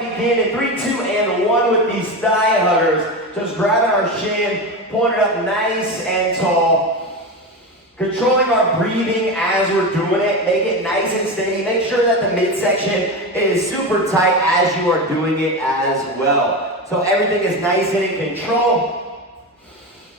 begin in 3, 2, and 1 with these thigh huggers. Just grabbing our shin, pulling it up nice and tall. Controlling our breathing as we're doing it. Make it nice and steady. Make sure that the midsection is super tight as you are doing it as well. So everything is nice and in control.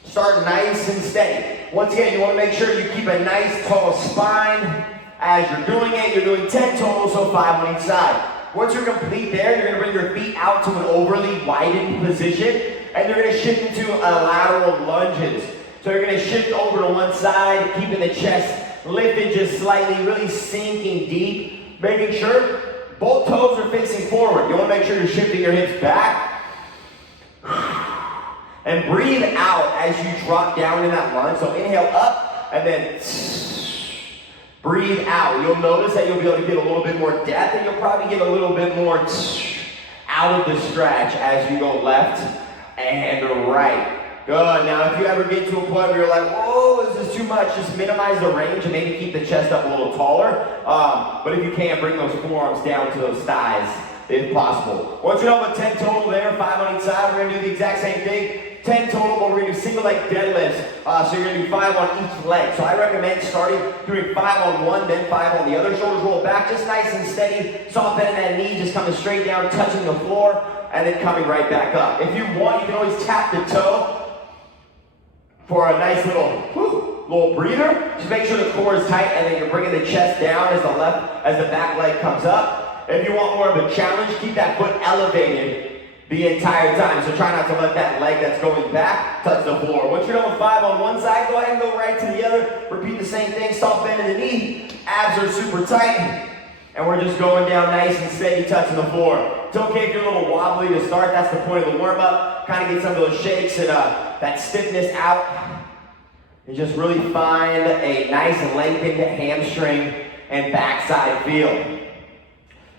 Start nice and steady. Once again, you want to make sure you keep a nice tall spine as you're doing it. You're doing 10 total, so 5 on each side. Once you're complete there, you're going to bring your feet out to an overly widened position, and you're going to shift into lateral lunges. So you're going to shift over to one side, keeping the chest lifted just slightly, really sinking deep, making sure both toes are facing forward. You want to make sure you're shifting your hips back. And breathe out as you drop down in that lunge. So inhale up, and then breathe out. You'll notice that you'll be able to get a little bit more depth, and you'll probably get a little bit more out of the stretch as you go left and right. Good. Now, if you ever get to a point where you're like, whoa, this is too much, just minimize the range and maybe keep the chest up a little taller. But if you can, bring those forearms down to those thighs if possible. Once you're done with 10 total there, 5 on each side, we're going to do the exact same thing. 10 total, but we're going to do single leg deadlifts. So you're going to do 5 on each leg. So I recommend starting doing 5 on one, then 5 on the other. Shoulders roll back, just nice and steady. Soft bend in that knee, just coming straight down, touching the floor, and then coming right back up. If you want, you can always tap the toe for a nice little breather. Just make sure the core is tight, and then you're bringing the chest down as the back leg comes up. If you want more of a challenge, keep that foot elevated the entire time. So try not to let that leg that's going back touch the floor. Once you're done with 5 on one side, go ahead and go right to the other. Repeat the same thing, soft bend in the knee. Abs are super tight. And we're just going down nice and steady, touching the floor. It's okay if you're a little wobbly to start. That's the point of the warm-up. Kind of get some of those shakes and that stiffness out. And just really find a nice lengthened hamstring and backside feel.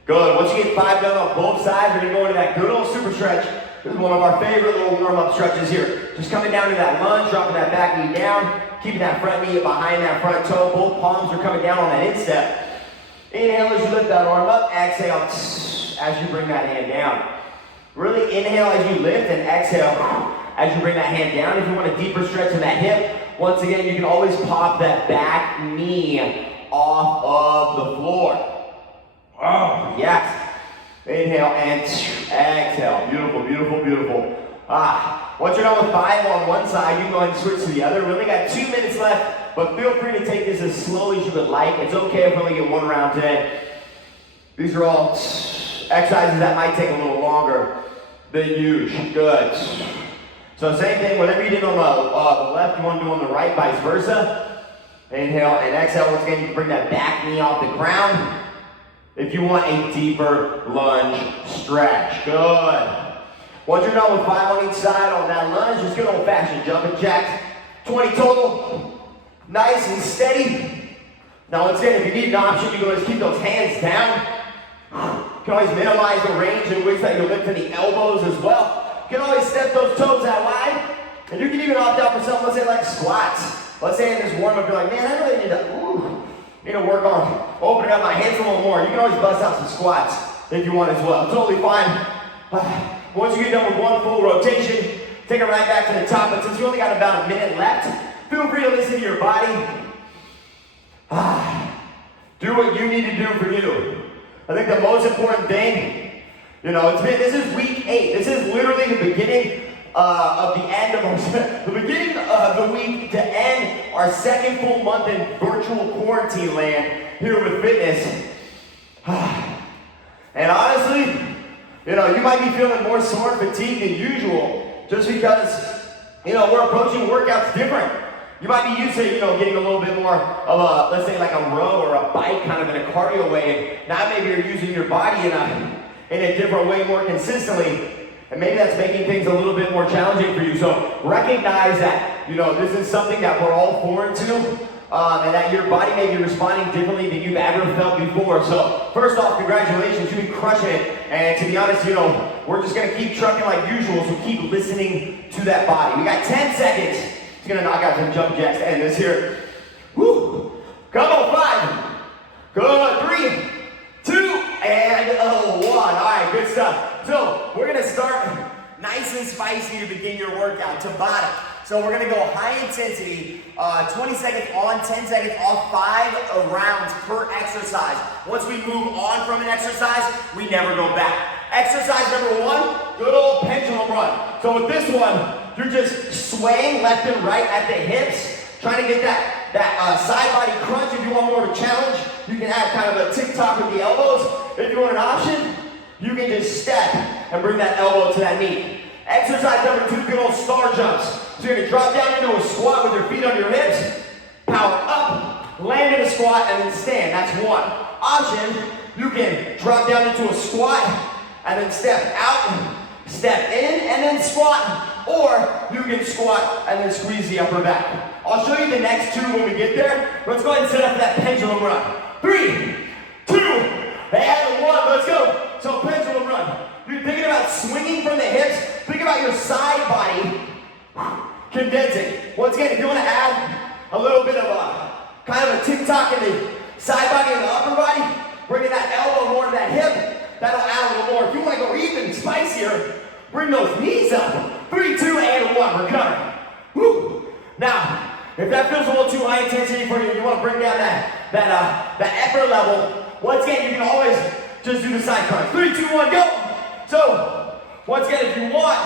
Good. Once you get 5 done on both sides, we're going to go into that good old super stretch. This is one of our favorite little warm-up stretches here. Just coming down to that lunge, dropping that back knee down, keeping that front knee behind that front toe. Both palms are coming down on that instep. Inhale as you lift that arm up. Exhale as you bring that hand down. Really inhale as you lift, and exhale as you bring that hand down. If you want a deeper stretch in that hip, once again, you can always pop that back knee off of the floor. Oh, yes. Inhale and exhale. Beautiful, beautiful, beautiful. Once you're done with 5 on one side, you can go ahead and switch to the other. We only got 2 minutes left, but feel free to take this as slowly as you would like. It's okay if we only get 1 round today. These are all exercises that might take a little longer than usual. Good. So same thing, whatever you did on the left, you want to do on the right, vice versa. Inhale and exhale. Once again, you can bring that back knee off the ground. If you want a deeper lunge stretch. Good. Once you're done with 5 on each side on that lunge, just good old-fashioned jumping jacks. 20 total. Nice and steady. Now once again, if you need an option, you can always keep those hands down. You can always minimize the range in which that you're lifting the elbows as well. You can always step those toes out wide. And you can even opt out for something, let's say like squats. Let's say in this warm-up, you're like, man, I really need to work on opening up my hands a little more. You can always bust out some squats if you want as well. Totally fine. Once you get done with 1 full rotation, take it right back to the top. But since you only got about a minute left, feel free to listen to your body. Do what you need to do for you. I think the most important thing, this is week 8. This is literally the beginning of the end of the beginning of the week to end our 2nd full month in virtual quarantine land here with fitness. And honestly, you might be feeling more sore and fatigued than usual just because, we're approaching workouts different. You might be used to, getting a little bit more of a, let's say like a row or a bike kind of in a cardio way. And now maybe you're using your body in a different way more consistently. And maybe that's making things a little bit more challenging for you. So recognize that, this is something that we're all foreign to, and that your body may be responding differently than you've ever felt before. So first off, congratulations, you've been crushing it. And to be honest, we're just gonna keep trucking like usual, so keep listening to that body. We got 10 seconds. It's gonna knock out some jump jacks to end this here. Woo! Come on, 5. Good, 3, 2, and 1. All right, good stuff. So we're gonna start nice and spicy to begin your workout, Tabata. So we're gonna go high intensity, 20 seconds on, 10 seconds off, 5 rounds per exercise. Once we move on from an exercise, we never go back. Exercise number 1, good old pendulum run. So with this one, you're just swaying left and right at the hips, trying to get that side body crunch. If you want more of a challenge, you can add kind of a tick-tock with the elbows. If you want an option, you can just step and bring that elbow to that knee. Exercise number 2, good old star jumps. So you're gonna drop down into a squat with your feet on your hips, power up, land in a squat, and then stand. That's 1. Option, you can drop down into a squat, and then step out, step in, and then squat. Or you can squat and then squeeze the upper back. I'll show you the next 2 when we get there. Let's go ahead and set up that pendulum run. 3, 2, and 1, let's go. So pendulum run. You're thinking about swinging from the hips. Think about your side body condensing. Once again, if you want to add a little bit of kind of a tick-tock in the side body and the upper body, bringing that elbow more to that hip, that'll add a little more. If you want to go even spicier, bring those knees up. 3, 2, and 1, recover. Woo. Now, if that feels a little too high intensity for you, and you want to bring down that effort level, once again, you can always just do the side crunch. 3, 2, 1, go. So, once again, if you want,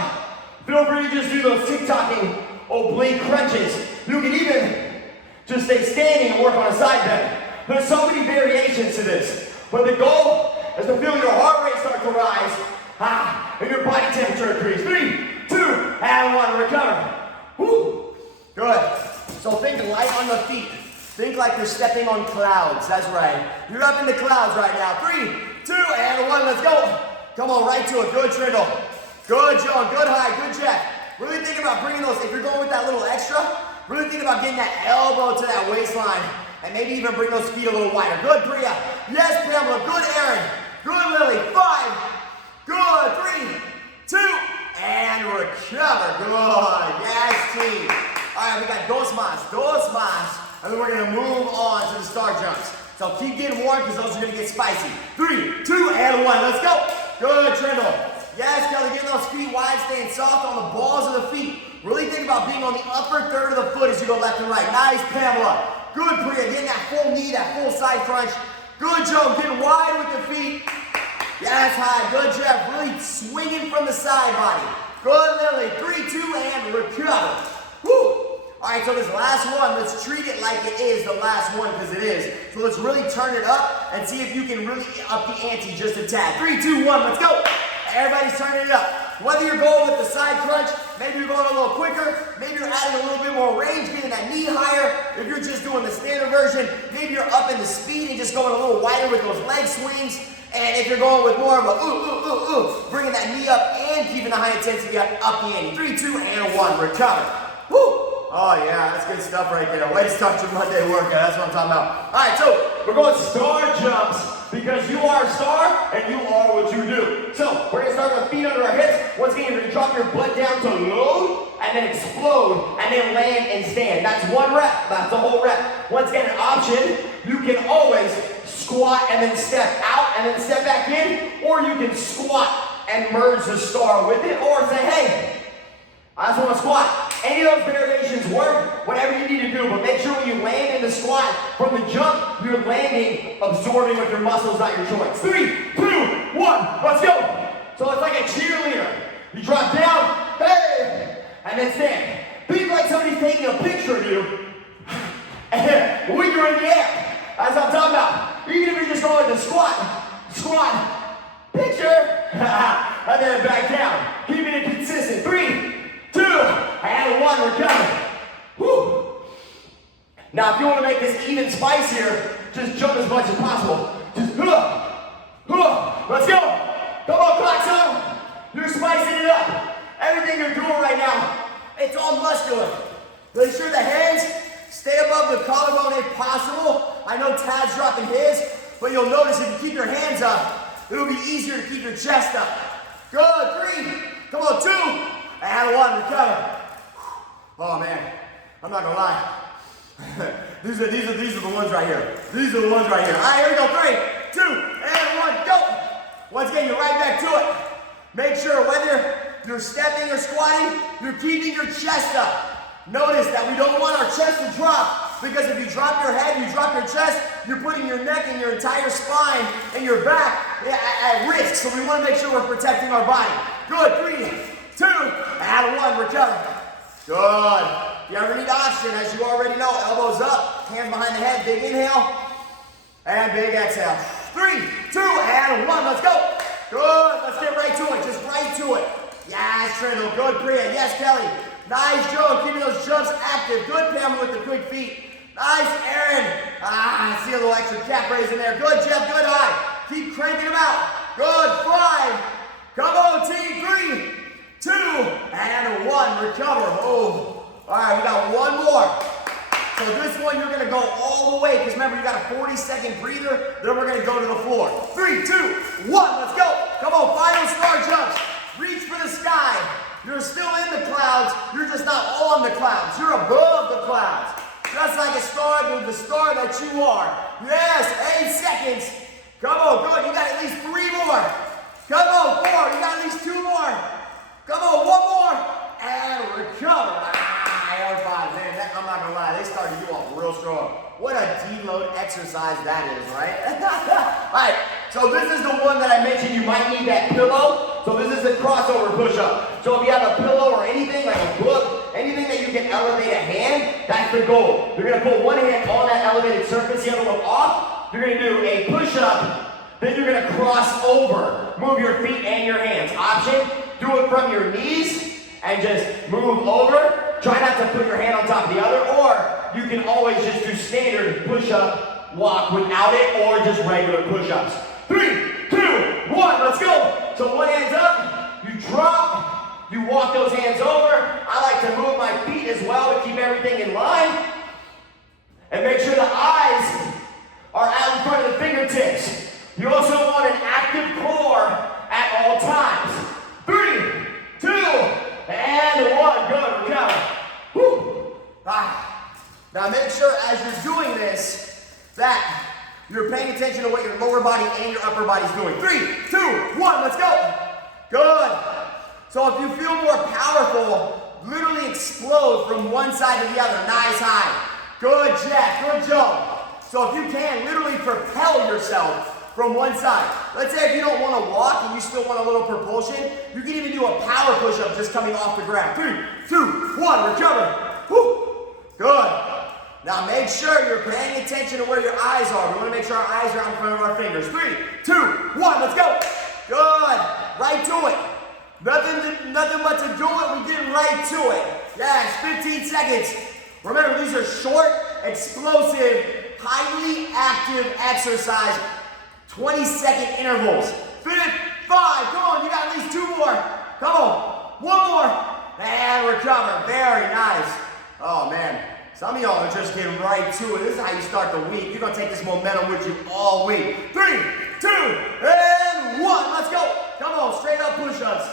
feel free to just do those tick-tocking oblique crunches. You can even just stay standing and work on a side bend. There's so many variations to this, but the goal is to feel your heart rate start to rise, and your body temperature increase. 3, 2, and 1, recover. Woo. Good. So think light on the feet. Think like you're stepping on clouds. That's right. You're up in the clouds right now. 3, 2, and 1, let's go. Come on, right to it. Good Trindle. Good Joan, good high, good jack. Really think about bringing those, if you're going with that little extra, really think about getting that elbow to that waistline, and maybe even bring those feet a little wider. Good, Priya. Yes, Pamela. Good, Aaron. Good, Lily. 5. Good. 3, 2, and recover. Good. Yes, team. All right, we got dos más, and then we're gonna move on to the star jumps. So keep getting warm because those are gonna get spicy. 3, 2, and 1. Let's go. Good, Trindle. Yes, Kelly, getting those feet wide, staying soft on the balls of the feet. Really think about being on the upper third of the foot as you go left and right. Nice, Pamela. Good, Priya, getting that full knee, that full side crunch. Good, Joe, getting wide with the feet. Yes, high. Good, Jeff. Really swinging from the side body. Good, Lily. 3, 2, and recover. Woo. All right, so this last one, let's treat it like it is the last one because it is. So let's really turn it up and see if you can really up the ante just a tad. 3, 2, 1, let's go. Everybody's turning it up. Whether you're going with the side crunch, maybe you're going a little quicker, maybe you're adding a little bit more range, getting that knee higher. If you're just doing the standard version, maybe you're up in the speed and just going a little wider with those leg swings. And if you're going with more of a bringing that knee up and keeping the high intensity up the ante. 3, 2, and 1, recover. Woo! Oh yeah, that's good stuff right there. Way to start your Monday workout, that's what I'm talking about. All right, so we're going star jumps because you are a star and you are what you do. So we're gonna start with feet under our hips. Once again, you're gonna drop your butt down to load and then explode and then land and stand. That's 1 rep, that's the whole rep. Once again, an option, you can always squat and then step out and then step back in, or you can squat and merge the star with it, or say, hey, I just want to squat. Any of those variations work, whatever you need to do, but make sure when you land in the squat, from the jump, you're landing, absorbing with your muscles, not your joints. 3, 2, 1, let's go. So it's like a cheerleader. You drop down, hey, and then stand. Think like somebody's taking a picture of you when you're in the air. That's what I'm talking about. Even if you're just going to squat, picture, and then back down. Keeping it consistent. 3, 2, and 1, recover. Woo. Now, if you want to make this even spicier, just jump as much as possible. Just, let's go. Come on, clock's on. You're spicing it up. Everything you're doing right now, it's all muscular. Make sure the hands stay above the collarbone if possible. I know Tad's dropping his, but you'll notice if you keep your hands up, it'll be easier to keep your chest up. Good, 3, come on, 2, and 1, recover. Oh man, I'm not gonna lie. these are the ones right here. These are the ones right here. All right, here we go, 3, 2, and 1, go. Once again, you're right back to it. Make sure whether you're stepping or squatting, you're keeping your chest up. Notice that we don't want our chest to drop, because if you drop your head, you drop your chest, you're putting your neck and your entire spine and your back at risk. So we want to make sure we're protecting our body. Good, 3, 2, and 1, recover. Good. If you ever need option, as you already know, elbows up, hands behind the head, big inhale, and big exhale. 3, 2, and 1, let's go. Good, let's get right to it, just right to it. Yes, Trindle, good, Priya, yes, Kelly. Nice, Joe, keeping those jumps active. Good, Pamela, with the quick feet. Nice, Aaron. I see a little extra calf raise in there. Good, Jeff, good, high. Keep cranking them out. Good, 5. Come on, team, 3, 2, and 1, recover. Oh, all right, we got one more. So this one, you're gonna go all the way, because remember, you got a 40-second breather, then we're gonna go to the floor. 3, 2, 1, let's go. Come on, final star jumps. Reach for the sky. You're still in the clouds, you're just not on the clouds. You're above the clouds. Just like a star, the star that you are. Yes, 8 seconds. Come on, good, you got at least 3 more. Come on, 4, you got at least 2 more. Come on, 1 more, and recover. Everybody, man, I'm not gonna lie, they started you off real strong. What a deload exercise that is, right? All right, so this is the one that I mentioned you might need that pillow. So this is a crossover push-up. So if you have a pillow or anything, like a book, anything that you can elevate a hand, that's the goal. You're gonna put one hand on that elevated surface, the other one off. You're gonna do a push-up, then you're gonna cross over. Move your feet and your hands. Option, do it from your knees and just move over. Try not to put your hand on top of the other, or you can always just do standard push-up walk without it, or just regular push-ups. 3, 2, 1, let's go. So one hand's up, you drop, you walk those hands over. I like to move my feet as well to keep everything in line. And make sure the eyes are out in front of the fingertips. You also want an active core at all times. 3, 2, and 1, good, recover. Woo. Now make sure as you're doing this that you're paying attention to what your lower body and your upper body's doing. 3, 2, 1, let's go. Good. So if you feel more powerful, literally explode from one side to the other, nice high. Good, Jeff, good Joe. So if you can, literally propel yourself from one side. Let's say if you don't want to walk and you still want a little propulsion, you can even do a power push-up just coming off the ground. 3, 2, 1, recover. Woo. Good. Now make sure you're paying attention to where your eyes are. We want to make sure our eyes are out in front of our fingers. 3, 2, 1, let's go. Good. Right to it. Nothing but to do it, we get right to it. Yes, 15 seconds. Remember, these are short, explosive, highly active exercise, 20-second intervals. 5, come on, you got at least 2 more. Come on, 1 more, and recover. Very nice. Oh man, some of y'all are just getting right to it. This is how you start the week. You're gonna take this momentum with you all week. 3, 2, and 1, let's go. Come on, straight up push-ups.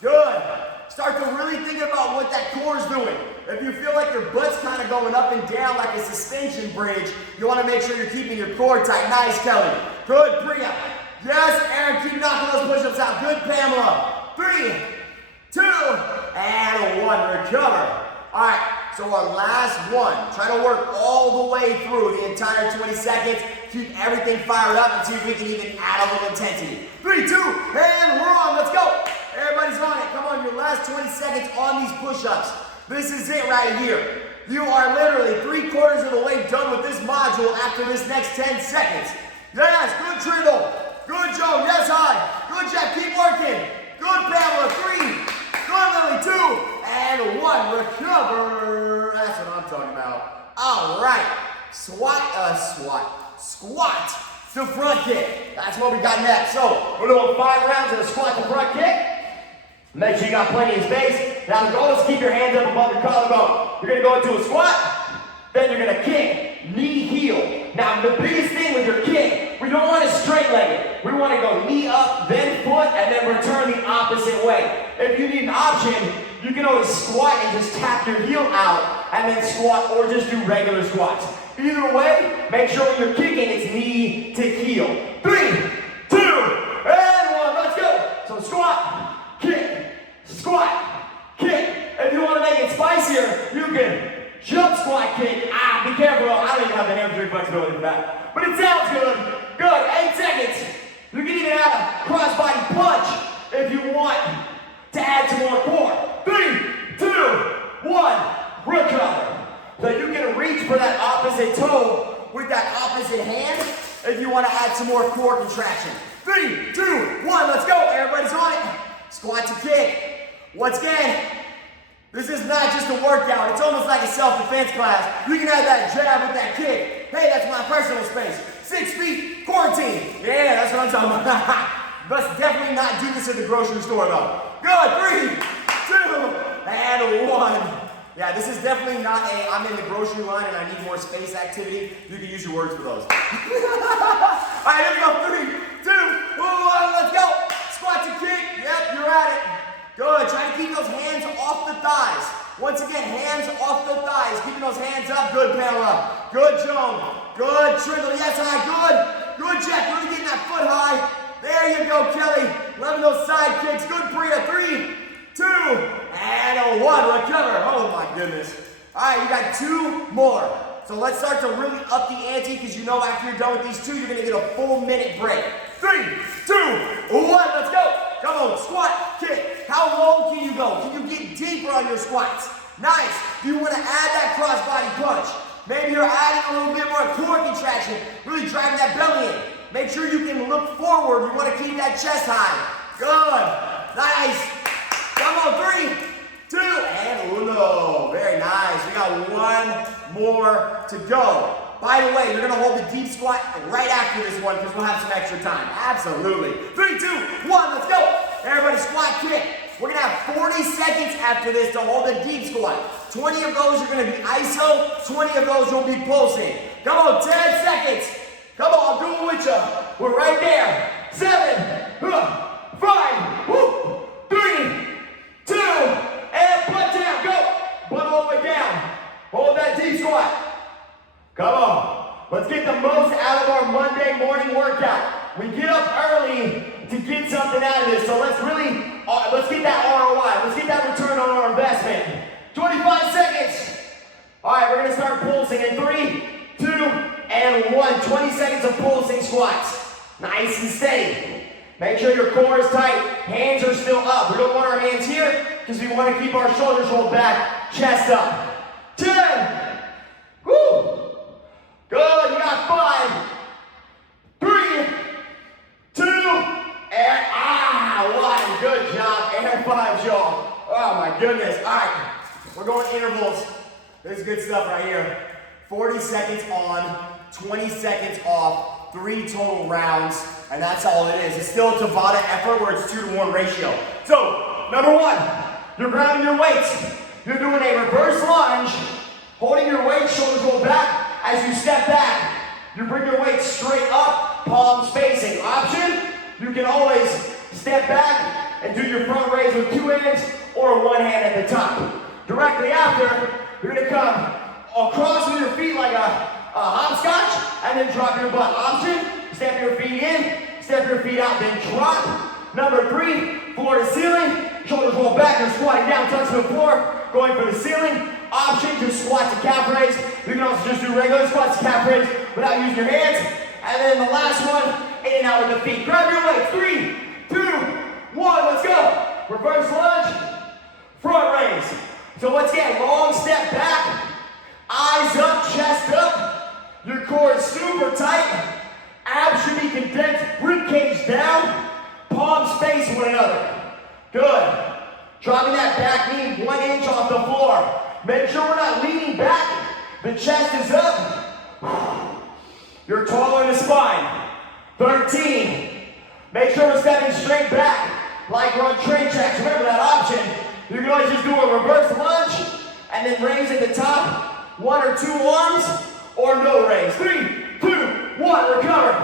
Good. Start to really think about what that core is doing. If you feel like your butt's kind of going up and down like a suspension bridge, you want to make sure you're keeping your core tight. Nice, Kelly. Good, Priya. Yes, Aaron, keep knocking those push-ups out. Good, Pamela. 3, 2, and 1. Recover. All right, so our last one. Try to work all the way through the entire 20 seconds. Keep everything fired up and see if we can even add a little intensity. 3, 2, and we're on. Let's go. Everybody's on it. Come on, your last 20 seconds on these push-ups. This is it right here. You are literally 3/4 of the way done with this module after this next 10 seconds. Yes, good Trindle. Good Joe, yes high. Good Jack, keep working. Good Pamela, 3. Good Lily, 2. And 1, recover. That's what I'm talking about. All right, squat to front kick. That's what we got next. So we're doing 5 rounds of a squat to front kick. Make sure you got plenty of space. Now the goal is to keep your hands up above your collarbone. You're gonna go into a squat, then you're gonna kick, knee, heel. Now the biggest thing with your kick, we don't want to straight leg it. We want to go knee up, then foot, and then return the opposite way. If you need an option, you can always squat and just tap your heel out, and then squat, or just do regular squats. Either way, make sure when you're kicking, it's knee to heel. 3, 2, and 1, let's go. So squat, can jump squat kick. Be careful. I don't even have the hamstring flexibility for that. But it sounds good. Good. 8 seconds. You can even add a crossbody punch if you want to add some more core. 3, 2, 1. Recover. So you can reach for that opposite toe with that opposite hand if you want to add some more core contraction. 3, 2, 1. Let's go. Everybody's on it. Squat to kick. Once again, this is not just a workout. It's almost like a self-defense class. You can have that jab with that kick. Hey, that's my personal space. 6 feet, quarantine. Yeah, that's what I'm talking about. Let's definitely not do this at the grocery store though. Good, 3, 2, and 1. Yeah, this is definitely not a I'm in the grocery line and I need more space activity. You can use your words for those. All right, let's go. 3, 2, 1, let's go. Squat to kick. Yep, you're at it. Good. Try to keep those hands off the thighs. Once again, hands off the thighs. Keeping those hands up. Good, Pamela. Good, Joan. Good, Trindle. Yes, high. Good. Good, Jack. Really getting that foot high. There you go, Kelly. Loving those side kicks. Good, Priya. 3, 2, and 1. Recover. Oh my goodness. All right, you got 2 more. So let's start to really up the ante because you know after you're done with these 2, you're going to get a full minute break. 3, 2, 1. Let's go. Come on, squat, kick. How low can you go? Can you get deeper on your squats? Nice. Do you want to add that crossbody punch? Maybe you're adding a little bit more core contraction, really driving that belly in. Make sure you can look forward. You want to keep that chest high. Good. Nice. Come on, 3, 2, and uno. Very nice. We got 1 more to go. By the way, you're going to hold the deep squat right after this one because we'll have some extra time. Absolutely. 3, 2, 1, let's go. Everybody squat kick. We're going to have 40 seconds after this to hold the deep squat. 20 of those are going to be iso. 20 of those will be pulsing. Come on, 10 seconds. Come on, I'll do it with you. We're right there. 7, 5, 3, 2, and butt down. Go. Butt all the way down. Hold that deep squat. Come on. Let's get the most out of our Monday morning workout. We get up early to get something out of this. So let's get that ROI. Let's get that return on our investment. 25 seconds. All right, we're going to start pulsing in 3, 2, and 1. 20 seconds of pulsing squats. Nice and steady. Make sure your core is tight. Hands are still up. We don't want our hands here because we want to keep our shoulders rolled back, chest up. 10. Woo. Good, you got 5, 3, 2, and 1. Good job, and 5, y'all. Oh my goodness. All right, we're going intervals. This is good stuff right here. 40 seconds on, 20 seconds off, 3 total rounds, and that's all it is. It's still a Tabata effort where it's 2-to-1 ratio. So, number 1, you're grabbing your weights. You're doing a reverse lunge, holding your weight, shoulders roll back. As you step back, you bring your weight straight up, palms facing. Option, you can always step back and do your front raise with 2 hands or 1 hand at the top. Directly after, you're going to come across with your feet like a hopscotch and then drop your butt. Option, step your feet in, step your feet out, then drop. Number 3, floor to ceiling, shoulders roll back, you're squatting down, touching the floor, going for the ceiling. Option to squat to calf raise. You can also just do regular squats to calf raise without using your hands. And then the last one, in and out with the feet. Grab your weight. 3, 2, 1, let's go. Reverse lunge, front raise. So once again, long step back, eyes up, chest up. Your core is super tight. Abs should be condensed, rib cage down, palms face one another. Good. Dropping that back knee 1 inch off the floor. Make sure we're not leaning back. The chest is up. You're taller in the spine. 13. Make sure we're stepping straight back like we're on train tracks. Remember that option. You can always just do a reverse lunge and then raise at the top. 1 or 2 arms or no raise. 3, 2, 1, recover.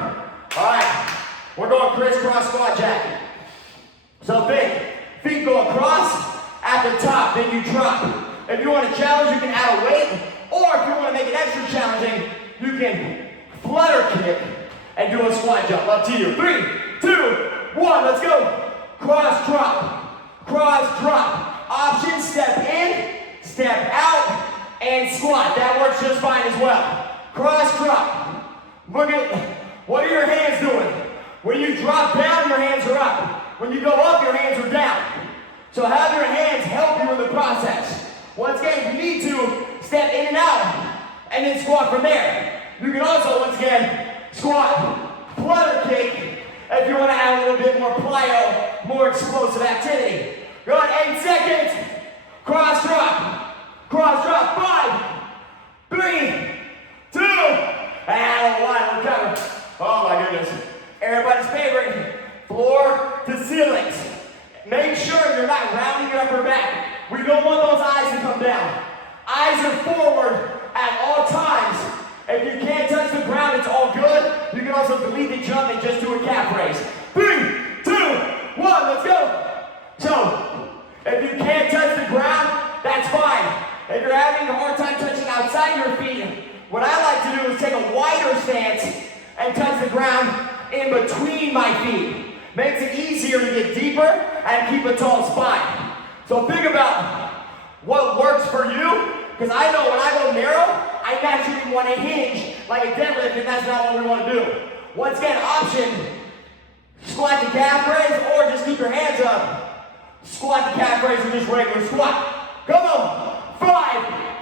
All right, we're going crisscross squat jack. So think, feet go across at the top, then you drop. If you want to challenge, you can add a weight, or if you want to make it extra challenging, you can flutter kick and do a squat jump. Up to you. 3, 2, 1, let's go. Cross drop, cross drop. Option, step in, step out, and squat. That works just fine as well. Cross drop. Look at, what are your hands doing? When you drop down, your hands are up. When you go up, your hands are down. So have your hands help you in the process. Once again, if you need to, step in and out, and then squat from there. You can also, once again, squat, flutter kick, if you want to add a little bit more plyo, more explosive activity. Go on, 8 seconds. Cross drop. Cross drop. 5, 3, 2, and 1. Recover. Oh my goodness. Everybody's favorite. Floor to ceilings. Make sure you're not rounding your upper back. We don't want those eyes to come down. Eyes are forward at all times. If you can't touch the ground, it's all good. You can also delete the jump and just do a calf raise. 3, 2, 1, let's go. So, if you can't touch the ground, that's fine. If you're having a hard time touching outside your feet, what I like to do is take a wider stance and touch the ground in between my feet. Makes it easier to get deeper and keep a tall spine. So think about what works for you, because I know when I go narrow, I naturally want to hinge like a deadlift, and that's not what we want to do. Once again, option, squat the calf raise, or just keep your hands up. Squat the calf raise or just regular squat. Come on, 5.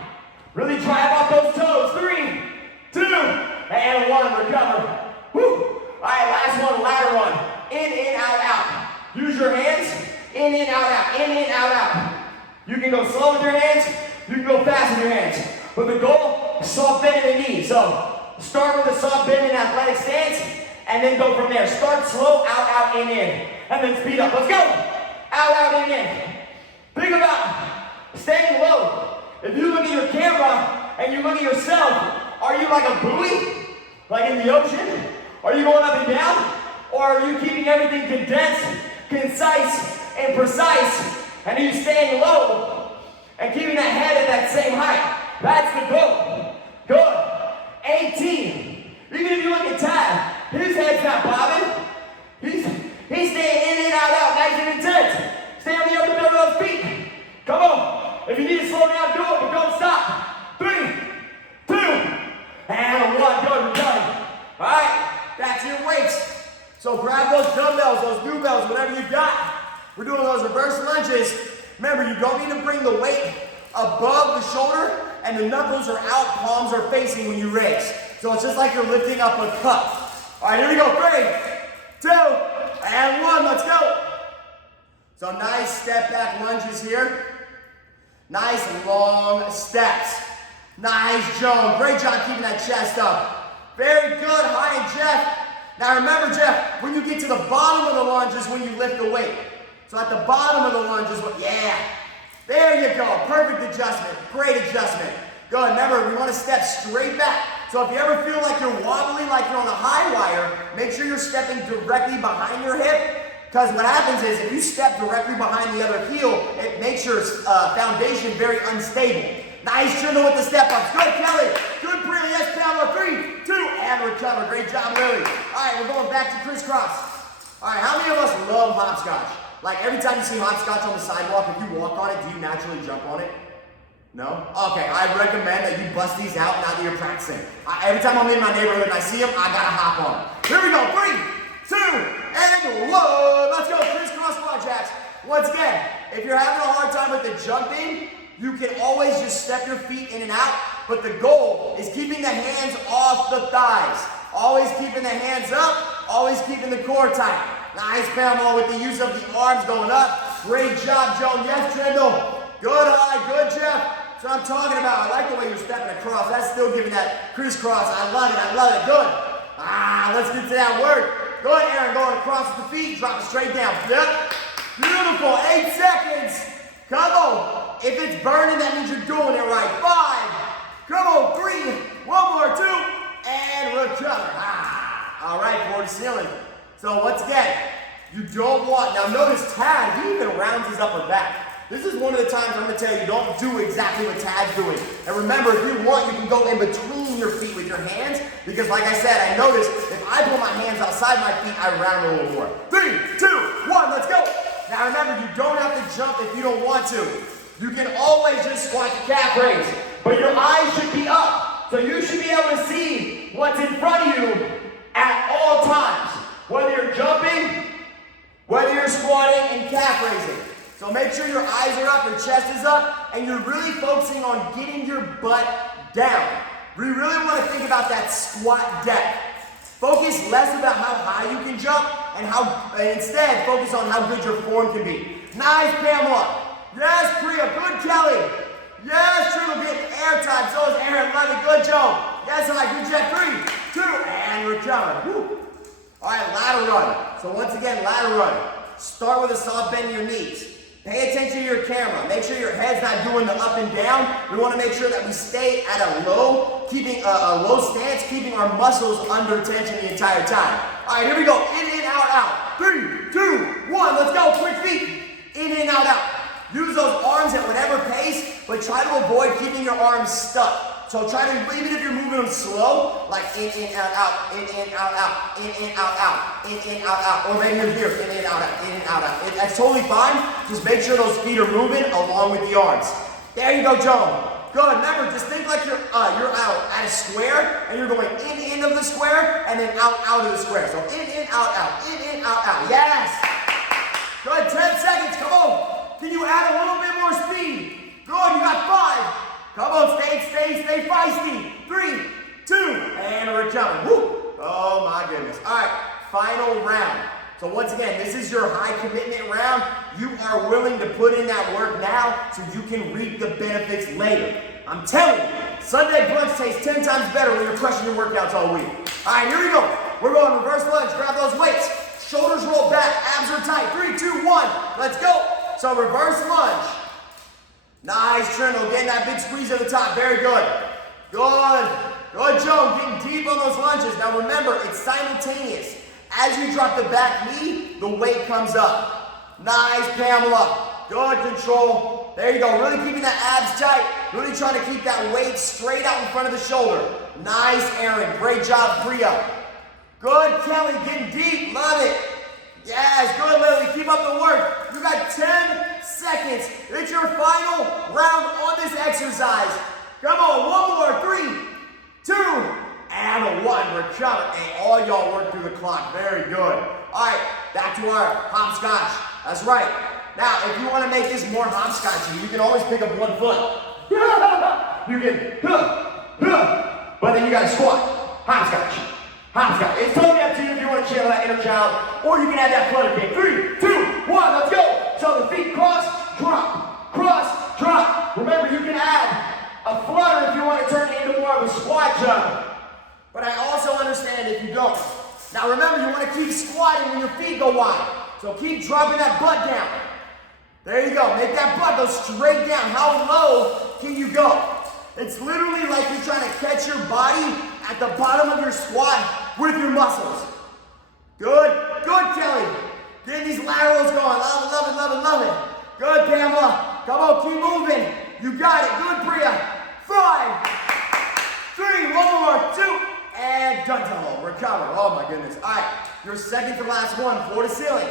Really drive off those toes. 3, 2, and 1, recover. Woo. All right, last one, ladder one. In, out, out. Use your hands, in, out, out, in, out, out. You can go slow with your hands, you can go fast with your hands. But the goal is soft bend in the knee. So start with a soft bend in athletic stance, and then go from there. Start slow, out, in, and then speed up. Let's go. Out, in. Think about staying low. If you look at your camera and you look at yourself, are you like a buoy? Like in the ocean? Are you going up and down? Or are you keeping everything condensed, concise, and precise? And are you staying low and keeping that head at that same height? That's the goal. Good. 18. Even if you look at Tad, his head's not bobbing. He's staying in, out, nice and intense. Stay on the upper middle of those feet. Come on. If you need to slow down, do it, but don't stop. 3, 2, and 1. Good, we're done. All right, that's your weights. So grab those dumbbells, those new bells, whatever you got. We're doing those reverse lunges. Remember, you don't need to bring the weight above the shoulder, and the knuckles are out, palms are facing when you raise. So it's just like you're lifting up a cup. All right, here we go. 3, 2, and 1. Let's go. So nice step back lunges here. Nice long steps. Nice, Joe. Great job keeping that chest up. Very good. Hi, Jeff. Now remember, Jeff, when you get to the bottom of the lunge is when you lift the weight. So at the bottom of the lunge is what, yeah. There you go. Perfect adjustment. Great adjustment. Good. Remember, we want to step straight back. So if you ever feel like you're wobbly, like you're on a high wire, make sure you're stepping directly behind your hip. Because what happens is if you step directly behind the other heel, it makes your foundation very unstable. Nice Trindle with the step ups. Good, Kelly. Good, Briley. Yes, Pamela. 3, 2, and recover. Great job, Lily. All right, we're going back to crisscross. All right, how many of us love hopscotch? Like every time you see hopscotch on the sidewalk, if you walk on it, do you naturally jump on it? No? Okay, I recommend that you bust these out now that you're practicing. Every time I'm in my neighborhood and I see them, I gotta hop on them. Here we go. 3, 2, and 1. Let's go. Crisscross squat jacks. Once again, if you're having a hard time with the jumping, you can always just step your feet in and out, but the goal is keeping the hands off the thighs. Always keeping the hands up, always keeping the core tight. Nice, Pamela, with the use of the arms going up. Great job, Joan. Yes, Trindle. Good eye, good, Jeff. That's what I'm talking about. I like the way you're stepping across. That's still giving that crisscross. I love it, I love it. Good. Let's get to that work. Good, Aaron, going across with the feet, drop it straight down. Yep. Beautiful. 8 seconds. Come on. If it's burning, that means you're doing it right. 5. Come on. 3. One more. 2. And recover. All right, forward to ceiling. So once again, you don't want, now notice Tad, he even rounds his upper back. This is one of the times I'm going to tell you, don't do exactly what Tad's doing. And remember, if you want, you can go in between your feet with your hands, because like I said, I noticed if I put my hands outside my feet, I round a little more. 3, 2, 1, let's go. Now remember, you don't have to jump if you don't want to. You can always just squat the calf raise, but your eyes should be up. So you should be able to see what's in front of you at all times. Whether you're jumping, whether you're squatting and calf raising. So make sure your eyes are up, your chest is up, and you're really focusing on getting your butt down. We really want to think about that squat depth. Focus less about how high you can jump and instead focus on how good your form can be. Nice, Pamela. Yes, Priya. Good, Kelly. Yes, Triple, getting air time. So is Aaron. Love it. Good, Joe. Yes, I like good jet. 3, 2, and we're coming. Woo. All right, ladder run. So once again, ladder run. Start with a soft bend in your knees. Pay attention to your camera. Make sure your head's not doing the up and down. We want to make sure that we stay at a low, keeping a low stance, keeping our muscles under tension the entire time. All right, here we go. In, out, out. 3, 2, 1. Let's go. Quick feet. In, out, out. Use those arms at whatever pace, but try to avoid keeping your arms stuck. So try to, even if you're moving them slow, like in, out, out, in, out, out, in, out, out, in, out, out, or maybe you're here, in, out, out, in, out, out. That's totally fine. Just make sure those feet are moving along with the arms. There you go, Joan. Good. Remember, just think like you're out at a square, and you're going in of the square, and then out of the square. So in, out, out, in, out, out. Yes. Good. 10 seconds. Come on. Can you add a little bit more speed? Good. You got 5. Come on, stay feisty. 3, 2, and we're coming. Woo! Oh my goodness. All right, final round. So once again, this is your high commitment round. You are willing to put in that work now so you can reap the benefits later. I'm telling you, Sunday brunch tastes 10 times better when you're crushing your workouts all week. All right, here we go. We're going reverse lunge. Grab those weights. Shoulders roll back. Abs are tight. 3, 2, 1. Let's go. So reverse lunge. Nice, Trindle, getting that big squeeze at the top. Very good. Good. Good, Joe. Getting deep on those lunges. Now remember, it's simultaneous. As you drop the back knee, the weight comes up. Nice, Pamela. Good control. There you go. Really keeping that abs tight. Really trying to keep that weight straight out in front of the shoulder. Nice, Aaron. Great job, Priya. Good, Kelly. Getting deep. Love it. Yes, good, Lily. Keep up the work. You got 10 seconds. It's your final round on this exercise. Come on, 1 more. 3, 2, and 1. We're coming. Hey, all y'all work through the clock. Very good. All right, back to our hopscotch. That's right. Now, if you want to make this more hopscotchy, you can always pick up 1 foot. You can, but then you got to squat. Hopscotch. Hopscotch. It's totally up to you if you want to channel that inner child, or you can add that flutter kick. 3, 2, 1, let's go. So the feet cross, drop. Remember, you can add a flutter if you want to turn it into more of a squat jump. But I also understand if you don't. Now remember, you want to keep squatting when your feet go wide. So keep dropping that butt down. There you go. Make that butt go straight down. How low can you go? It's literally like you're trying to catch your body at the bottom of your squat with your muscles. Good, Kelly. Get these laterals going. Love it. Good, Pamela. Come on, keep moving. You got it. Good, Priya. 5, 3, 1 more, 2, and done. Recover. Oh my goodness. All right, your second to last one, floor to ceiling.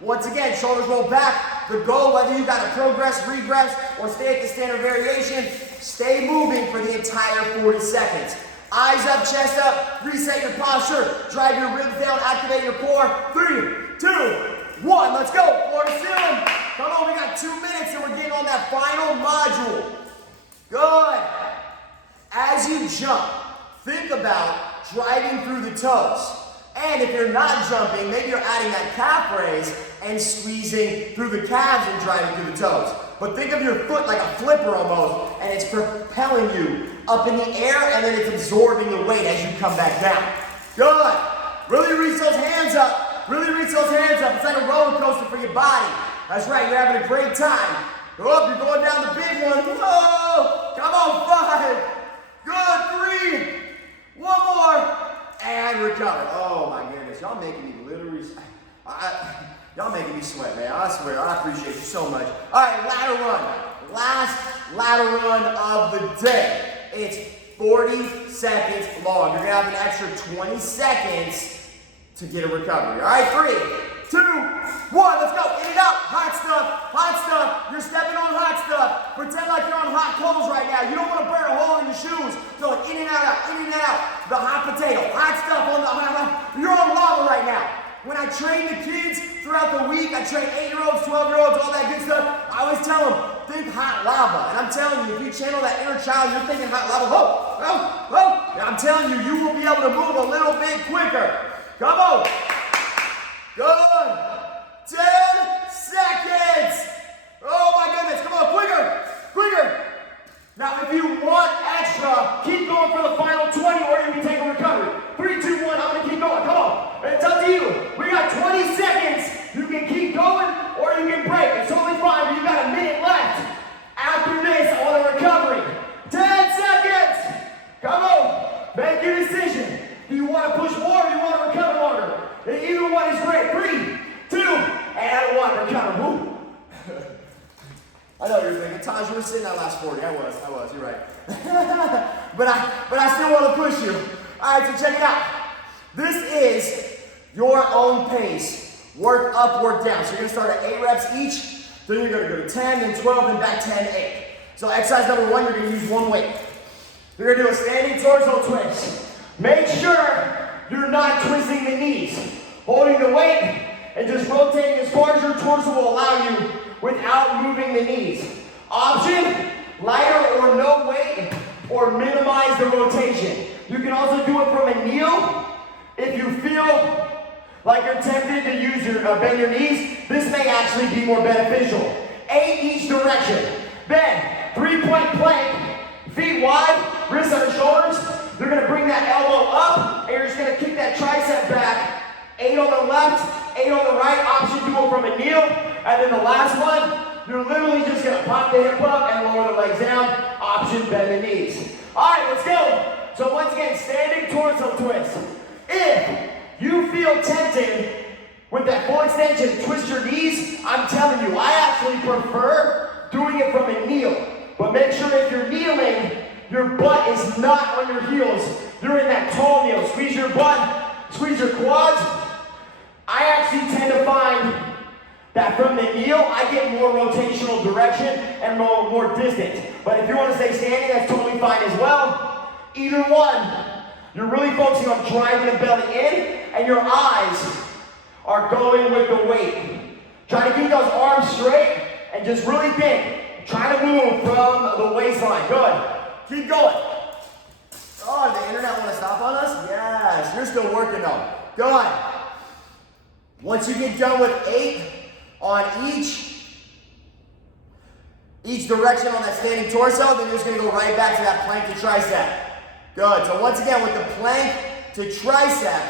Once again, shoulders roll back. The goal, whether you got to progress, regress, or stay at the standard variation, stay moving for the entire 40 seconds. Eyes up, chest up, reset your posture, drive your ribs down, activate your core. 3, 2, 1, let's go. Floor to ceiling. Come on, we got 2 minutes and we're getting on that final module. Good. As you jump, think about driving through the toes. And if you're not jumping, maybe you're adding that calf raise and squeezing through the calves and driving through the toes. But think of your foot like a flipper almost, and it's propelling you up in the air, and then it's absorbing the weight as you come back down. Good. Really reach those hands up. It's like a roller coaster for your body. That's right, you're having a great time. Oh, you're going down the big one. Whoa! Come on, 5. Good, 3. 1 more. And recover. Oh my goodness, y'all making me literally, y'all making me sweat, man. I swear, I appreciate you so much. All right, ladder run. Last ladder run of the day. It's 40 seconds long. You're gonna have an extra 20 seconds to get a recovery. All right, 3, 2, 1, let's go. In and out. Hot stuff. You're stepping on hot stuff for I train 8-year-olds, 12-year-olds, all that good stuff. I always tell them, think hot lava. And I'm telling you, if you channel that inner child, you're thinking hot lava. Whoa, whoa, whoa. And I'm telling you, you will be able to move a little bit quicker. Come on. Good. 10 seconds. Oh my goodness. Come on, quicker, quicker. Now, if you want extra, keep going for the final 20, or you can take a recovery. 3, 2, 1, I'm gonna keep going, come on. It's up to you. We got 20 seconds. You can keep going, or you can break. It's totally fine, but you got a minute left. After this, I want a recovery. 10 seconds. Come on, make your decision. Do you want to push more, or do you want to recover longer? Either one is great. 3, 2, and 1, recover. Woo. I know what you're thinking, Taj, you were sitting that last 40. I was, you're right. but I still want to push you. All right, so check it out. This is your own pace. Work up, work down. So you're gonna start at 8 reps each, then you're gonna go to 10, then 12, then back 10, 8. So exercise number 1, you're gonna use one weight. You're gonna do a standing torso twist. Make sure you're not twisting the knees. Holding the weight and just rotating as far as your torso will allow you without moving the knees. Option, lighter or no weight, or minimize the rotation. You can also do it from a kneel. If you feel like you're tempted to use bend your knees, this may actually be more beneficial. 8 each direction. Then, 3-point plank, feet wide, wrists on the shoulders. You're gonna bring that elbow up, and you're just gonna kick that tricep back. 8 on the left, 8 on the right. Option, do it from a kneel. And then the last one, you're literally just gonna pop the hip up and lower the legs down. Option, bend the knees. All right, let's go. So once again, standing torso twist. If you feel tempted with that full extension, twist your knees, I'm telling you, I actually prefer doing it from a kneel. But make sure if you're kneeling, your butt is not on your heels. You're in that tall kneel. Squeeze your butt, squeeze your quads. I actually tend to find that from the kneel, I get more rotational direction and more distance. But if you want to stay standing, that's totally fine as well. Either one. You're really focusing on driving the belly in, and your eyes are going with the weight. Try to keep those arms straight, and just really think. Try to move from the waistline. Good. Keep going. Oh, did the internet want to stop on us? Yes. You're still working though. Good. Once you get done with 8 on each direction on that standing torso, then you're just going to go right back to that plank to tricep. Good. So once again, with the plank to tricep,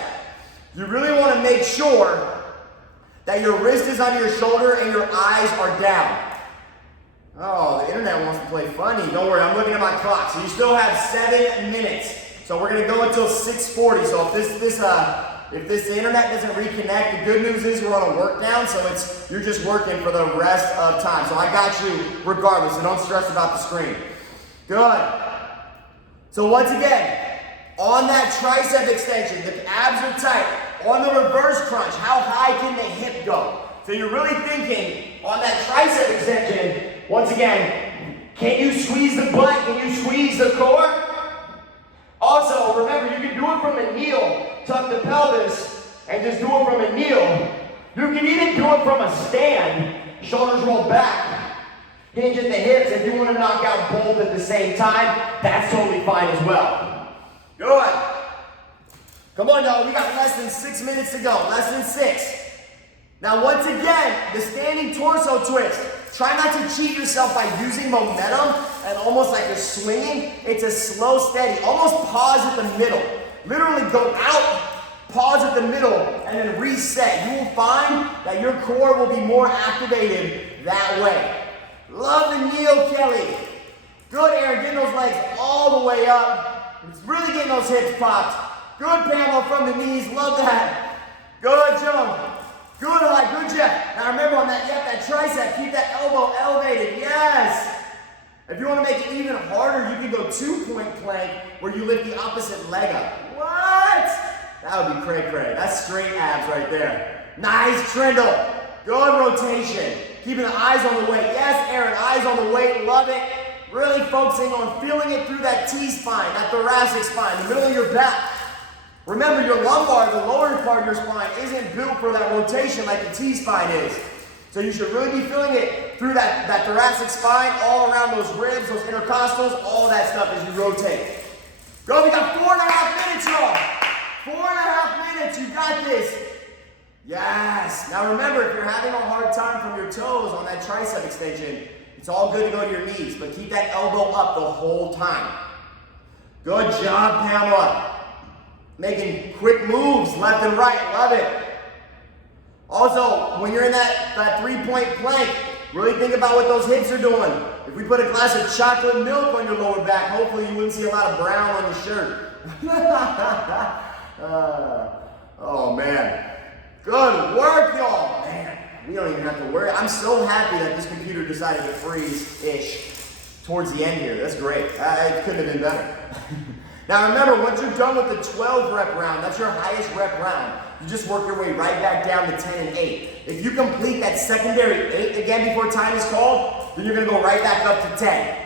you really want to make sure that your wrist is under your shoulder and your eyes are down. Oh, the internet wants to play funny. Don't worry, I'm looking at my clock. So you still have 7 minutes. So we're going to go until 6:40. So if this internet doesn't reconnect, the good news is we're on a work down, so you're just working for the rest of time. So I got you regardless, so don't stress about the screen. Good. So once again, on that tricep extension, the abs are tight. On the reverse crunch, how high can the hip go? So you're really thinking on that tricep extension, once again, can you squeeze the butt? Can you squeeze the core? Also, remember, you can do it from a kneel. Tuck the pelvis and just do it from a kneel. You can even do it from a stand. Shoulders roll back. Hinge at the hips. If you want to knock out both at the same time, that's totally fine as well. Good. Come on, y'all. We got less than 6 minutes to go. Less than 6. Now, once again, the standing torso twist. Try not to cheat yourself by using momentum and almost like you're swinging. It's a slow, steady. Almost pause at the middle. Literally go out, pause at the middle, and then reset. You will find that your core will be more activated that way. Love the kneel, Kelly. Good, Aaron, getting those legs all the way up. It's really getting those hips popped. Good, Pamela, from the knees. Love that. Good, Joe. Good, good job. Now remember on that, that tricep, keep that elbow elevated. Yes. If you want to make it even harder, you can go 2-point plank where you lift the opposite leg up. What? That would be cray-cray. That's straight abs right there. Nice, Trindle. Good rotation. Keeping the eyes on the weight. Yes, Aaron, eyes on the weight. Love it. Really focusing on feeling it through that T-spine, that thoracic spine, the middle of your back. Remember, your lumbar, the lower part of your spine, isn't built for that rotation like the T-spine is. So you should really be feeling it through that thoracic spine, all around those ribs, those intercostals, all that stuff as you rotate. Go, we got 4.5 minutes, y'all. 4.5 minutes, you got this. Yes. Now remember, if you're having a hard time from your toes on that tricep extension, it's all good to go to your knees, but keep that elbow up the whole time. Good job, Pamela. Making quick moves left and right, love it. Also, when you're in that three-point plank, really think about what those hips are doing. If we put a glass of chocolate milk on your lower back, hopefully you wouldn't see a lot of brown on your shirt. Oh man. Good work, y'all. Man, we don't even have to worry. I'm so happy that this computer decided to freeze-ish towards the end here. That's great. It couldn't have been better. Now remember, once you're done with the 12 rep round, that's your highest rep round, you just work your way right back down to 10 and 8. If you complete that secondary 8 again before time is called, then you're gonna go right back up to 10.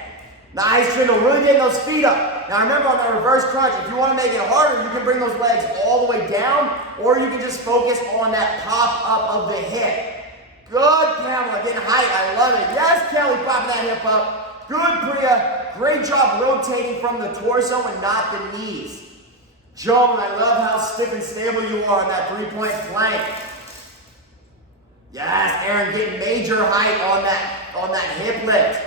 Nice, Trindle, really getting those feet up. Now remember, on that reverse crunch, if you wanna make it harder, you can bring those legs all the way down, or you can just focus on that pop up of the hip. Good, Pamela, getting height, I love it. Yes, Kelly, popping that hip up. Good, Priya. Great job rotating from the torso and not the knees. Joan, I love how stiff and stable you are on that three-point plank. Yes, Aaron, getting major height on that hip lift.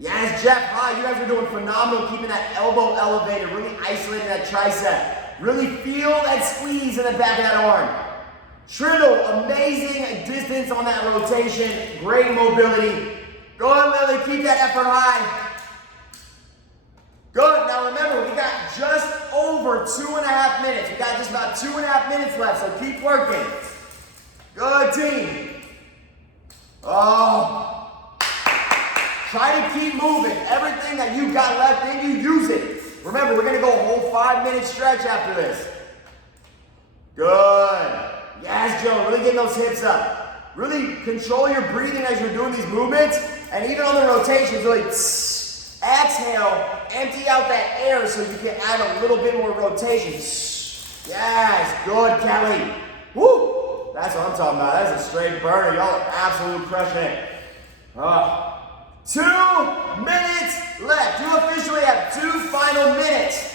Yes, Jeff, hi, you guys are doing phenomenal, keeping that elbow elevated, really isolating that tricep. Really feel that squeeze in the back of that arm. Trindle, amazing distance on that rotation, great mobility. Go on, Lily, keep that effort high. Good, now remember, we got just over 2.5 minutes. We got just about 2.5 minutes left, so keep working. Good, team. Oh. Try to keep moving. Everything that you got left in you, use it. Remember, we're gonna go a whole 5-minute stretch after this. Good. Yes, Joe, really getting those hips up. Really control your breathing as you're doing these movements, and even on the rotations, really exhale, empty out that air so you can add a little bit more rotation. Yes, good, Kelly. Woo! That's what I'm talking about. That's a straight burner. Y'all are absolutely crushing it. 2 minutes left. You officially have 2 final minutes.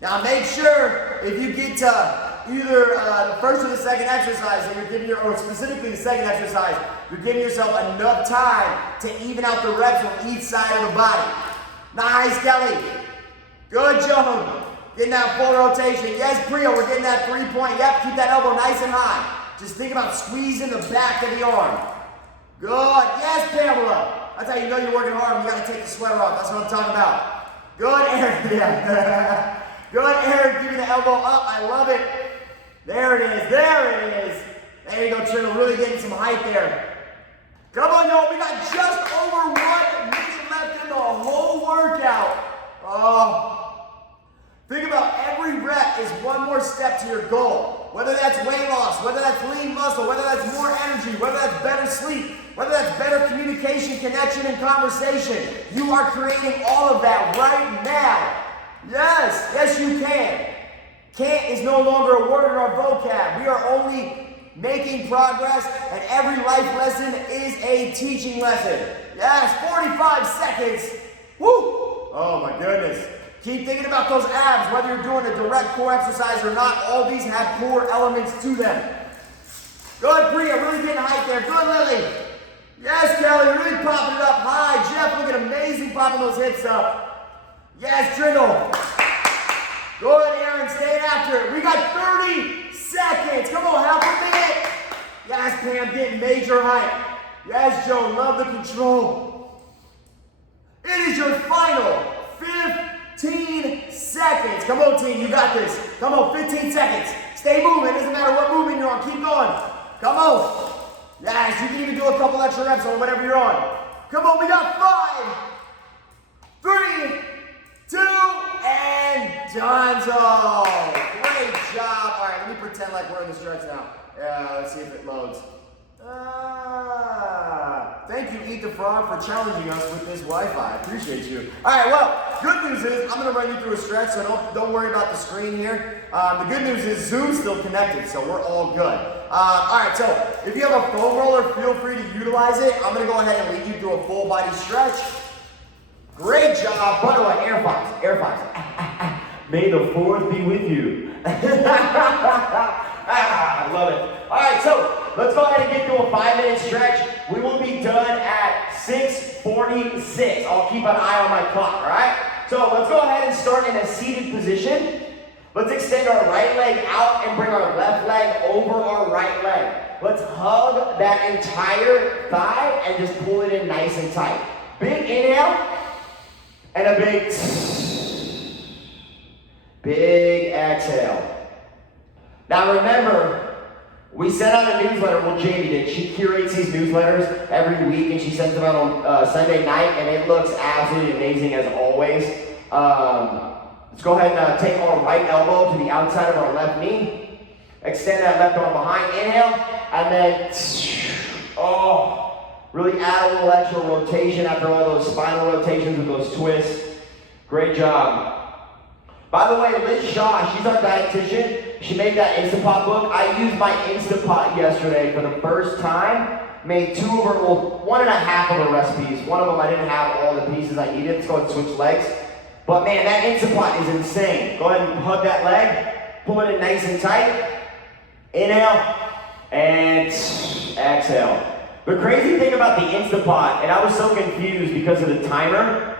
Now make sure if you get to either the first or the second exercise that you're giving or specifically the second exercise, you're giving yourself enough time to even out the reps on each side of the body. Nice, Kelly. Good, Joan. Getting that full rotation. Yes, Priya, we're getting that 3-point. Yep, keep that elbow nice and high. Just think about squeezing the back of the arm. Good. Yes, Pamela. That's how you know you're working hard when you got to take the sweater off. That's what I'm talking about. Good, Aaron. Yeah. Good, Aaron. Keeping the elbow up. I love it. There it is. There it is. There you go, Trindle. Really getting some height there. Come on, y'all. We got just over 1 minute left in the whole workout. Oh. Think about every rep is one more step to your goal. Whether that's weight loss, whether that's lean muscle, whether that's more energy, whether that's better sleep, whether that's better communication, connection, and conversation. You are creating all of that right now. Yes, yes you can. Can't is no longer a word in our vocab. We are only making progress, and every life lesson is a teaching lesson. Yes, 45 seconds. Woo! Oh my goodness. Keep thinking about those abs, whether you're doing a direct core exercise or not. All these have core elements to them. Good, Priya, really getting height there. Good, Lily. Yes, Kelly, really popping it up high. Jeff, looking amazing popping those hips up. Yes, Trindle. Good, Aaron, staying after it. We got 30 seconds. Come on, half a minute. Yes, Pam, getting major height. Yes, Joe, love the control. It is your final 15 seconds. Come on, team, you got this. Come on, 15 seconds. Stay moving. Doesn't matter what movement you're on. Keep going. Come on. Yes, you can even do a couple extra reps on whatever you're on. Come on, we got 5, 3, 2, and Donzo. Great job. All right, let me pretend like we're in the stretch now. Let's see if it loads. Thank you, Eat the Frog, for challenging us with this Wi-Fi. I appreciate you. All right, well, good news is I'm going to run you through a stretch, so don't worry about the screen here. The good news is Zoom's still connected, so we're all good. All right, so If you have a foam roller, feel free to utilize it. I'm gonna go ahead and lead you through a full body stretch. Great job. By the way, Air Fox. May the 4th be with you. I love it. All right, so let's go ahead and get through a 5-minute stretch. We will be done at 6:46. I'll keep an eye on my clock, all right? So let's go ahead and start in a seated position. Let's extend our right leg out and bring our left leg over our right leg. Let's hug that entire thigh and just pull it in nice and tight. Big inhale and a big exhale. Now remember, we sent out a newsletter, well Jamie did, she curates these newsletters every week and she sends them out on Sunday night and it looks absolutely amazing as always. Let's go ahead and take our right elbow to the outside of our left knee. Extend that left arm behind, inhale, and then, really add a little extra rotation after all those spinal rotations and those twists. Great job. By the way, Liz Shaw, she's our dietitian. She made that Instapot book. I used my Instapot yesterday for the first time. Made 1.5 of her recipes. One of them I didn't have all the pieces I needed. Let's go and switch legs. But man, that Instapot is insane. Go ahead and hug that leg. Pull it in nice and tight. Inhale and exhale. The crazy thing about the Instapot, and I was so confused because of the timer,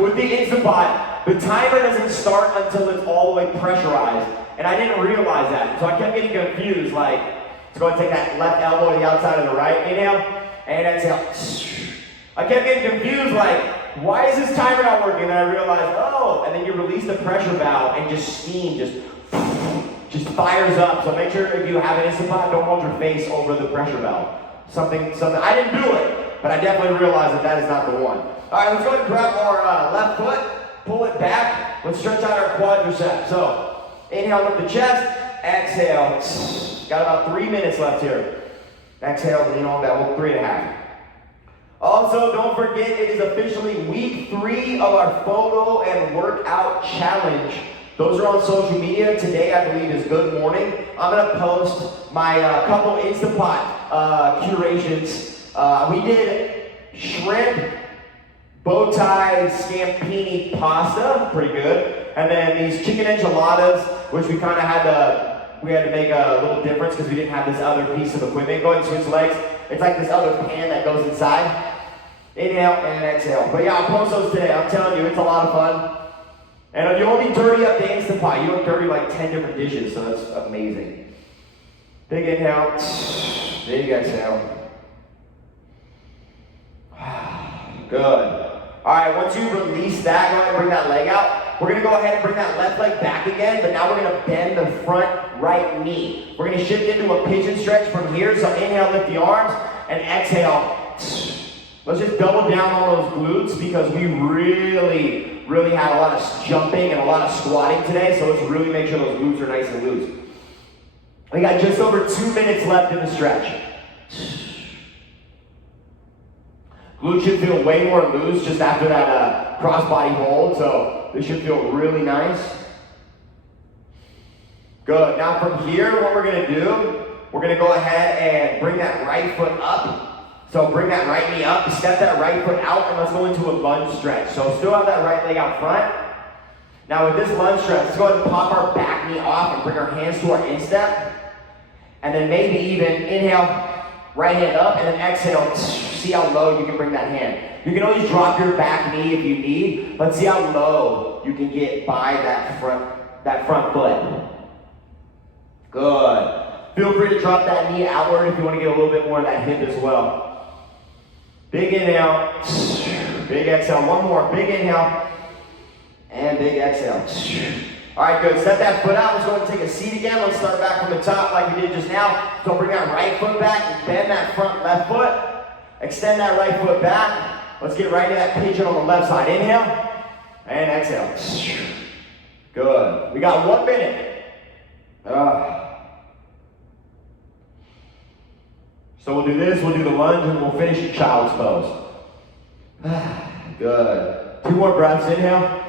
with the Instapot, the timer doesn't start until it's all the way pressurized. And I didn't realize that. So I kept getting confused, like, let's go and take that left elbow to the outside of the right, inhale, and exhale. I kept getting confused, like, why is this timer not working? And I realized, and then you release the pressure valve and just steam just fires up. So make sure if you have an Instapot, don't hold your face over the pressure valve. Something, I didn't do it, but I definitely realized that is not the one. All right, let's go ahead and grab our left foot. Pull it back. Let's stretch out our quadriceps. So, inhale, lift the chest. Exhale. Got about 3 minutes left here. Exhale, lean on that. Well, 3.5. Also, don't forget it is officially week 3 of our photo and workout challenge. Those are on social media. Today, I believe, is Good Morning. I'm going to post my couple Instapot curations. We did shrimp, bow tie, scampini pasta, pretty good. And then these chicken enchiladas, which we kind of had to make a little difference because we didn't have this other piece of equipment. Go ahead and switch legs. It's like this other pan that goes inside. Inhale and exhale. But yeah, I'll post those today. I'm telling you, it's a lot of fun. And you only dirty up the Instapot. You don't dirty like 10 different dishes, so that's amazing. Big inhale, big exhale. Good. All right, once you release that, go ahead and bring that leg out. We're gonna go ahead and bring that left leg back again, but now we're gonna bend the front right knee. We're gonna shift into a pigeon stretch from here. So inhale, lift the arms, and exhale. Let's just double down on those glutes because we really had a lot of jumping and a lot of squatting today. So let's really make sure those glutes are nice and loose. We got just over 2 minutes left in the stretch. Glutes should feel way more loose just after that cross-body hold, so this should feel really nice. Good. Now from here, what we're going to do, we're going to go ahead and bring that right foot up. So bring that right knee up, step that right foot out, and let's go into a lunge stretch. So still have that right leg out front. Now with this lunge stretch, let's go ahead and pop our back knee off and bring our hands to our instep. And then maybe even inhale, right hand up, and then exhale. See how low you can bring that hand. You can always drop your back knee if you need, but see how low you can get by that front foot. Good. Feel free to drop that knee outward if you want to get a little bit more of that hip as well. Big inhale, big exhale. One more, big inhale, and big exhale. All right, good. Step that foot out. Let's go ahead and take a seat again. Let's start back from the top like we did just now. So bring that right foot back and bend that front left foot. Extend that right foot back. Let's get right into that pigeon on the left side. Inhale and exhale. Good. We got 1 minute. So we'll do this, we'll do the lunge, and we'll finish in child's pose. Good. 2 more breaths. Inhale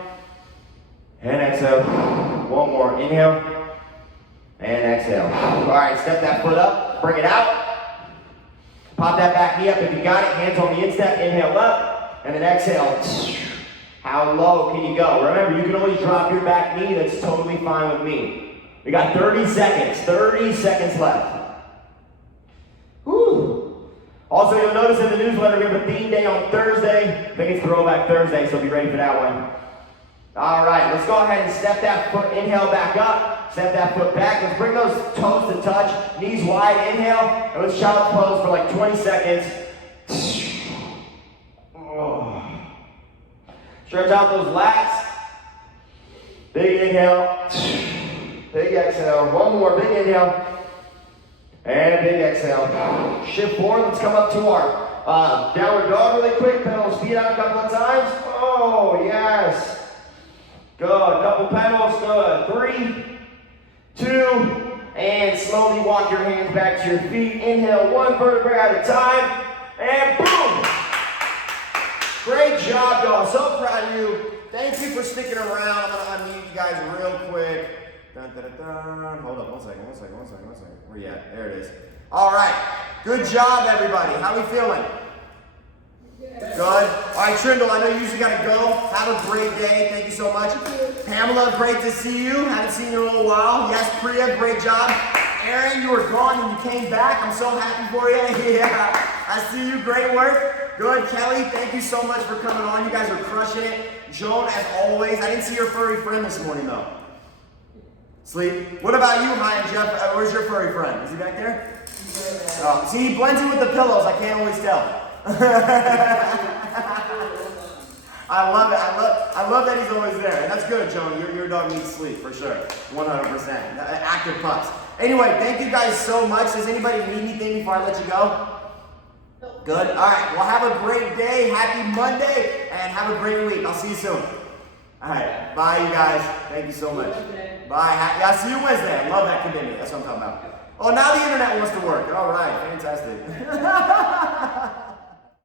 and exhale. 1 more. Inhale And exhale. All right, step that foot up, bring it out. Pop that back knee up if you got it. Hands on the instep, inhale up, and then exhale. How low can you go? Remember, you can always drop your back knee. That's totally fine with me. We got 30 seconds. 30 seconds left. Woo. Also, you'll notice in the newsletter we have a theme day on Thursday. I think it's Throwback Thursday, so be ready for that one. All right, let's go ahead and step that foot. Inhale back up. Step that foot back. Let's bring those toes to touch. Knees wide. Inhale. And let's child's pose for like 20 seconds. Stretch out those lats. Big inhale. Big exhale. One more. Big inhale. And a big exhale. Shift forward. Let's come up to our downward dog really quick. Pedal those feet out a couple of times. Oh, yes. Good. Couple pedals. Good. 3, 2, and slowly walk your hands back to your feet. Inhale one vertebrae at a time. And boom. Great job, y'all. So proud of you. Thank you for sticking around. I'm going to unmute you guys real quick. Dun, dun, dun, dun. Hold up. One second. Where you at? There it is. All right. Good job, everybody. How we feeling? Good. All right, Trindle, I know you usually got to go. Have a great day. Thank you so much. Pamela, great to see you. Haven't seen you in a little while. Yes, Priya, great job. Aaron, you were gone and you came back. I'm so happy for you. Yeah, I see you. Great work. Good. Kelly, thank you so much for coming on. You guys are crushing it. Joan, as always. I didn't see your furry friend this morning, though. Sleep. What about you, Hi and Jeff? Where's your furry friend? Is he back there? Oh, see, he blends in with the pillows. I can't always tell. I love it. I love that he's always there. And that's good, Joan. Your dog needs sleep, for sure. 100%. Active pups. Anyway, thank you guys so much. Does anybody need anything before I let you go? Good. All right. Well, have a great day. Happy Monday. And have a great week. I'll see you soon. All right. Bye, you guys. Thank you so much. Bye. Yeah, I'll see you Wednesday. I love that commitment. That's what I'm talking about. Oh, now the internet wants to work. All right. Fantastic.